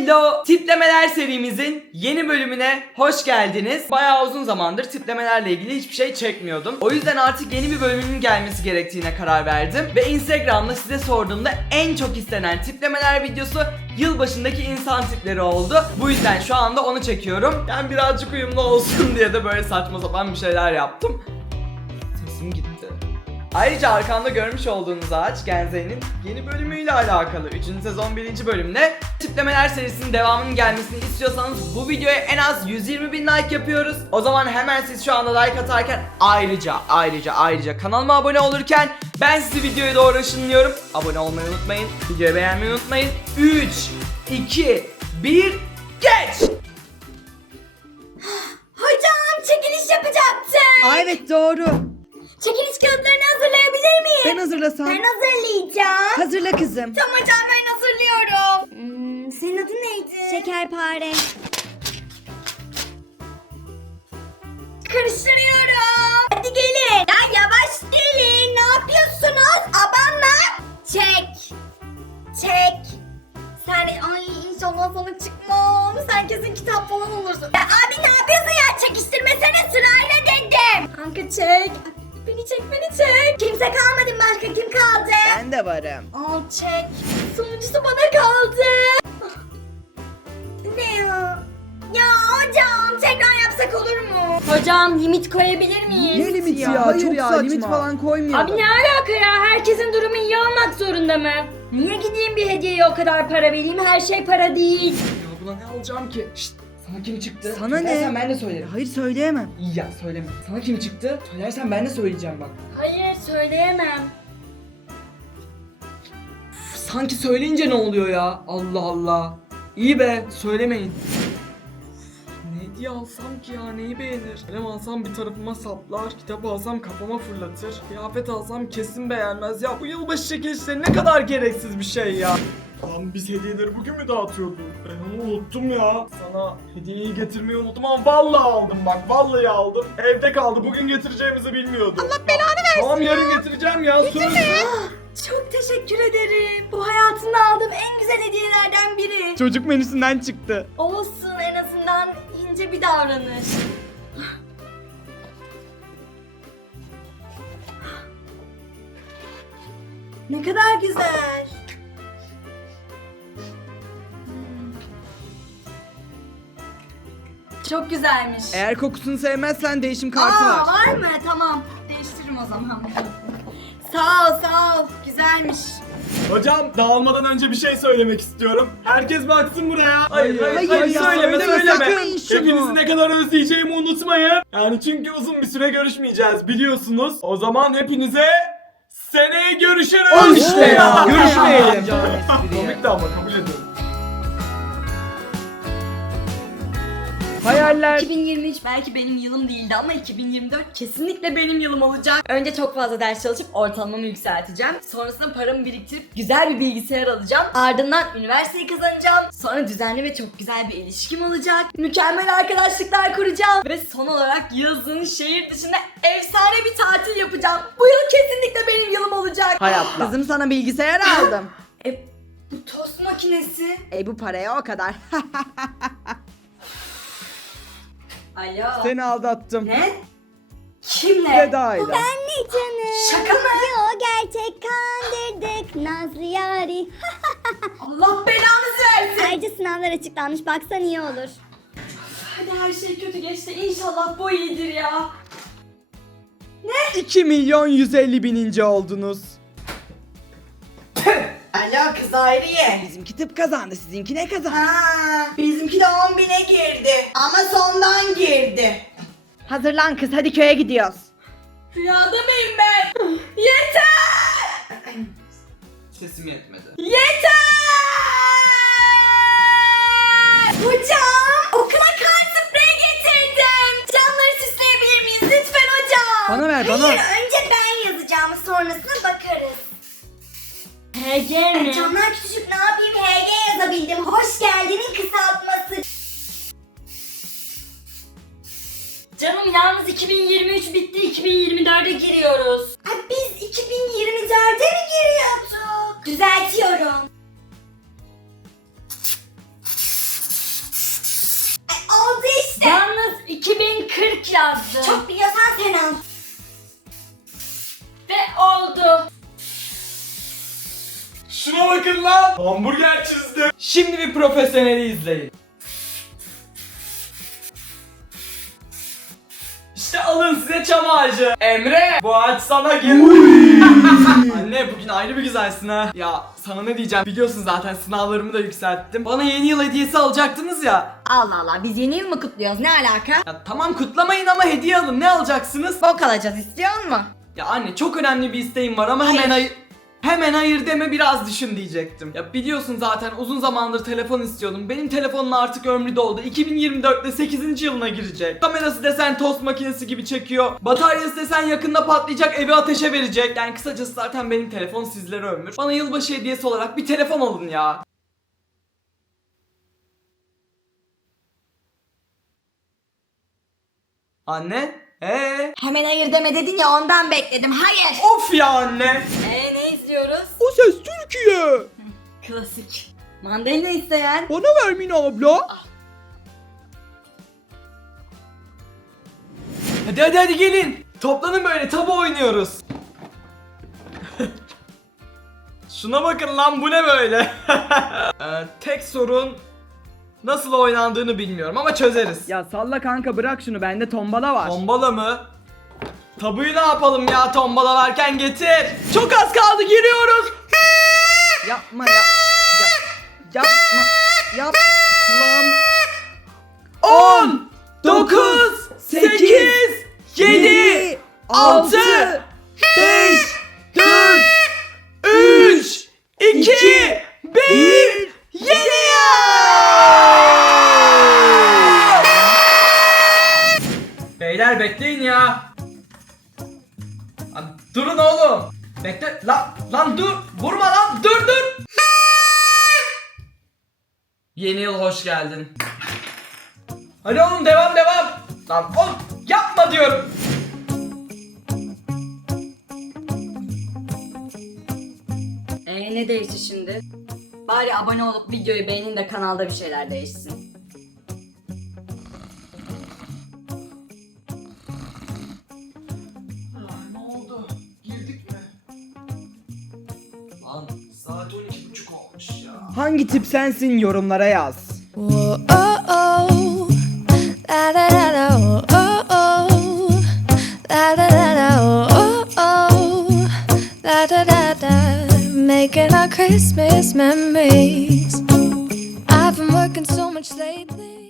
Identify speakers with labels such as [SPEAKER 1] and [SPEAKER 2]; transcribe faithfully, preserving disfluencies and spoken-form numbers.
[SPEAKER 1] Hello, tiplemeler serimizin yeni bölümüne hoş geldiniz. Bayağı uzun zamandır tiplemelerle ilgili hiçbir şey çekmiyordum. O yüzden artık yeni bir bölümünün gelmesi gerektiğine karar verdim. Ve Instagram'da size sorduğumda en çok istenen tiplemeler videosu yılbaşındaki insan tipleri oldu. Bu yüzden şu anda onu çekiyorum. Yani birazcık uyumlu olsun diye de böyle saçma sapan bir şeyler yaptım. Sesim gitti. Ayrıca arkamda görmüş olduğunuz ağaç Genze'nin yeni bölümüyle alakalı. üçüncü sezon birinci bölümle tiplemeler serisinin devamının gelmesini istiyorsanız bu videoya en az yüz yirmi bin like yapıyoruz. O zaman hemen siz şu anda like atarken ayrıca ayrıca ayrıca kanalıma abone olurken ben sizi videoya doğru ışınlıyorum. Abone olmayı unutmayın. Videoyu beğenmeyi unutmayın. üç, iki, bir, geç!
[SPEAKER 2] Hocam çekiliş yapacaktım.
[SPEAKER 3] Aa, evet doğru.
[SPEAKER 2] Çekiliş kağıtlarını hazırlayabilir miyim?
[SPEAKER 3] Ben hazırlasam.
[SPEAKER 2] Ben hazırlayacağım.
[SPEAKER 3] Hazırla kızım.
[SPEAKER 2] Tamam hocam ben hazırlıyorum. Hmm, senin adın neydi? Şekerpare. Karıştırıyorum. Hadi gelin. Ya yavaş gelin. Ne yapıyorsunuz? Abanma. Çek. Çek. Sen ay inşallah sana çıkmam. Sen kesin kitap falan olursun. Ya abi ne yapıyorsun ya? Çekiştirmesene sırayla dedim. Kanka çek. Beni çek beni çek. Kimse kalmadı mı? Başka kim kaldı?
[SPEAKER 3] Ben de varım.
[SPEAKER 2] Al çek. Sonuncusu bana kaldı. Ne ya? Ya hocam tekrar yapsak olur mu? Hocam limit koyabilir miyiz?
[SPEAKER 3] Ne limiti ya?
[SPEAKER 1] Hayır
[SPEAKER 3] Çok
[SPEAKER 1] ya,
[SPEAKER 3] saçma.
[SPEAKER 1] limit falan koymayalım.
[SPEAKER 4] Abi ne alaka ya? Herkesin durumu iyi olmak zorunda mı? Niye gideyim bir hediyeye o kadar para vereyim? Her şey para değil.
[SPEAKER 1] Ya buna ne alacağım ki? Şşt, sana kim çıktı?
[SPEAKER 3] Sana ne?
[SPEAKER 1] Söylersen ben de söylerim.
[SPEAKER 3] Hayır söyleyemem.
[SPEAKER 1] İyi ya söyleme. Sana kim çıktı? Söylersen ben de söyleyeceğim bak.
[SPEAKER 4] Hayır söyleyemem.
[SPEAKER 1] Üf, sanki söyleyince ne oluyor ya? Allah Allah. İyi be söylemeyin. Ne hediye alsam ki ya, neyi beğenir? Kalem alsam bir tarafıma saplar, kitap alsam kafama fırlatır, kıyafet alsam kesin beğenmez. Ya bu yılbaşı çekilişleri ne kadar gereksiz bir şey ya. Lan biz hediyeleri bugün mü dağıtıyorduk? Ben onu unuttum ya. Sana hediyeyi getirmeyi unuttum ama vallahi aldım bak, vallahi aldım. Evde kaldı, bugün getireceğimizi bilmiyordum. Allah belanı versin. Tamam yarın getireceğim ya, söz.
[SPEAKER 2] Çok teşekkür ederim. Bu hayatımda aldığım en güzel hediyelerden biri.
[SPEAKER 3] Çocuk menüsünden çıktı.
[SPEAKER 2] Olsun en azından ince bir davranış. Ne kadar güzel. Çok güzelmiş.
[SPEAKER 3] Eğer kokusunu sevmezsen değişim kartı
[SPEAKER 2] Aa,
[SPEAKER 3] var.
[SPEAKER 2] var mı? Tamam. Değiştiririm o zaman. Sağ ol, sağ ol. Güzelmiş.
[SPEAKER 5] Hocam dağılmadan önce bir şey söylemek istiyorum. Herkes baksın buraya. Hayır hayır,
[SPEAKER 3] hayır
[SPEAKER 5] hayır,
[SPEAKER 3] ya,
[SPEAKER 5] söyleme
[SPEAKER 3] söyleme,
[SPEAKER 5] söyleme.
[SPEAKER 3] sakın şunu.
[SPEAKER 5] Hepinizi ne kadar özleyeceğimi unutmayın. Yani çünkü uzun bir süre görüşmeyeceğiz biliyorsunuz. O zaman hepinize seneye görüşürüz.
[SPEAKER 1] Al işte ya, görüşmeyelim.
[SPEAKER 5] Komikti ama kabul ediyorum.
[SPEAKER 1] Hayaller.
[SPEAKER 2] iki bin yirmi üç belki benim yılım değildi ama iki bin yirmi dört kesinlikle benim yılım olacak. Önce çok fazla ders çalışıp ortalamamı yükselteceğim. Sonrasında paramı biriktirip güzel bir bilgisayar alacağım. Ardından üniversiteyi kazanacağım. Sonra düzenli ve çok güzel bir ilişkim olacak. Mükemmel arkadaşlıklar kuracağım. Ve son olarak yazın şehir dışında efsane bir tatil yapacağım. Bu yıl kesinlikle benim yılım olacak.
[SPEAKER 1] Hayatla.
[SPEAKER 3] Kızım sana bilgisayar aldım.
[SPEAKER 2] E, bu tost makinesi.
[SPEAKER 3] e bu paraya o kadar.
[SPEAKER 2] Alo.
[SPEAKER 3] Seni aldattım.
[SPEAKER 2] Ne? Kimle?
[SPEAKER 3] Veda'yla.
[SPEAKER 6] Ne canım?
[SPEAKER 2] Şaka mı?
[SPEAKER 6] Yo gerçek kandırdık Nazlı yari.
[SPEAKER 2] Allah belanızı versin.
[SPEAKER 6] Ayrıca sınavlar açıklanmış baksan iyi olur.
[SPEAKER 2] Hadi her şey kötü geçti. İnşallah bu iyidir ya.
[SPEAKER 3] iki milyon yüz elli bininci oldunuz.
[SPEAKER 7] Alo kız Hayriye.
[SPEAKER 3] Bizimki tıp kazandı, sizinki ne kazandı?
[SPEAKER 7] Ha, bizimki de on bine girdi. Ama sondan girdi.
[SPEAKER 3] Hazırlan kız, hadi köye gidiyoruz.
[SPEAKER 2] Rüyada mıyım ben? Yeter!
[SPEAKER 1] Sesim yetmedi.
[SPEAKER 2] Yeter! Hocam! Okula kar spreyi getirdim. Camları süsleyebilir miyiz lütfen hocam?
[SPEAKER 3] Bana ver, bana.
[SPEAKER 2] Hayır önce ben yazacağım sonrasına bakarız.
[SPEAKER 4] H G mi?
[SPEAKER 2] Camlar küçücük ne yapayım H G yazabildim. Hoş geldinin kısaltması.
[SPEAKER 4] Canım yalnız iki bin yirmi üç bitti, iki bin yirmi dörde giriyoruz.
[SPEAKER 2] Ha, biz iki bin yirmi dörde mi giriyorduk? Düzeltiyorum.
[SPEAKER 4] iki bin kırk yazdım.
[SPEAKER 6] Çok biliyorsan sen al.
[SPEAKER 4] Ve oldu.
[SPEAKER 5] Şuna bakın lan. Hamburger çizdim.
[SPEAKER 1] Şimdi bir profesyoneli izleyin. İşte alın size çam ağacı. Emre, bu ağaç sana gel. Anne bugün ayrı bir güzelsin ha. Ya sana ne diyeceğim, biliyorsun zaten sınavlarımı da yükselttim. Bana yeni yıl hediyesi alacaktınız ya.
[SPEAKER 2] Allah Allah, biz yeni yıl mı kutluyoruz? Ne alaka?
[SPEAKER 1] Ya tamam kutlamayın ama hediye alın, ne alacaksınız?
[SPEAKER 2] Bok alacağız, istiyor musun?
[SPEAKER 1] Ya anne çok önemli bir isteğim var ama hemen hayır. Hemen hayır deme, biraz düşün diyecektim. Ya biliyorsun zaten uzun zamandır telefon istiyordum. Benim telefonun artık ömrü doldu. iki bin yirmi dörtte sekizinci yılına girecek. Kamerası desen tost makinesi gibi çekiyor. Bataryası desen yakında patlayacak, evi ateşe verecek. Yani kısacası zaten benim telefon sizlere ömür. Bana yılbaşı hediyesi olarak bir telefon alın ya. Anne? Ee?
[SPEAKER 2] Hemen hayır deme dedin ya, ondan bekledim. Hayır.
[SPEAKER 1] Of ya anne.
[SPEAKER 2] Eee ne istiyoruz?
[SPEAKER 3] O ses Türkiye.
[SPEAKER 2] Klasik. Mandalina isteyen.
[SPEAKER 3] Bana ver Mina abla.
[SPEAKER 1] Hadi hadi hadi gelin. Toplanın böyle, tabu oynuyoruz. Şuna bakın lan, bu ne böyle? ee, tek sorun nasıl oynandığını bilmiyorum ama çözeriz.
[SPEAKER 3] Ya salla kanka, bırak şunu, bende tombala var.
[SPEAKER 1] Tombala mı? Tabuyu ne yapalım ya, tombala varken getir. Çok az kaldı, giriyoruz.
[SPEAKER 3] Yapma ya. ya yapma. Yap. Lan.
[SPEAKER 1] on, dokuz, sekiz, yedi, altı, beş, dört, üç, iki, bir, yeni Beyler bekleyin ya. Lan durun oğlum. Bekle lan, lan dur. Vurma lan, dur dur. Yeni yıl hoş geldin. Hadi oğlum, devam devam. Lan oğlum yapma diyorum.
[SPEAKER 2] Eee ne değişti şimdi? Bari abone olup videoyu beğenin de kanalda bir şeyler değişsin.
[SPEAKER 1] Ne oldu? Girdik mi? Lan saat on iki buçuk olmuş ya.
[SPEAKER 3] Hangi tip sensin, yorumlara yaz.
[SPEAKER 8] Whoa, oh, oh. La da da da, oh, oh, oh. La da da da, oh, oh, oh. La da da da. Making our Christmas memories. I've been working so much lately.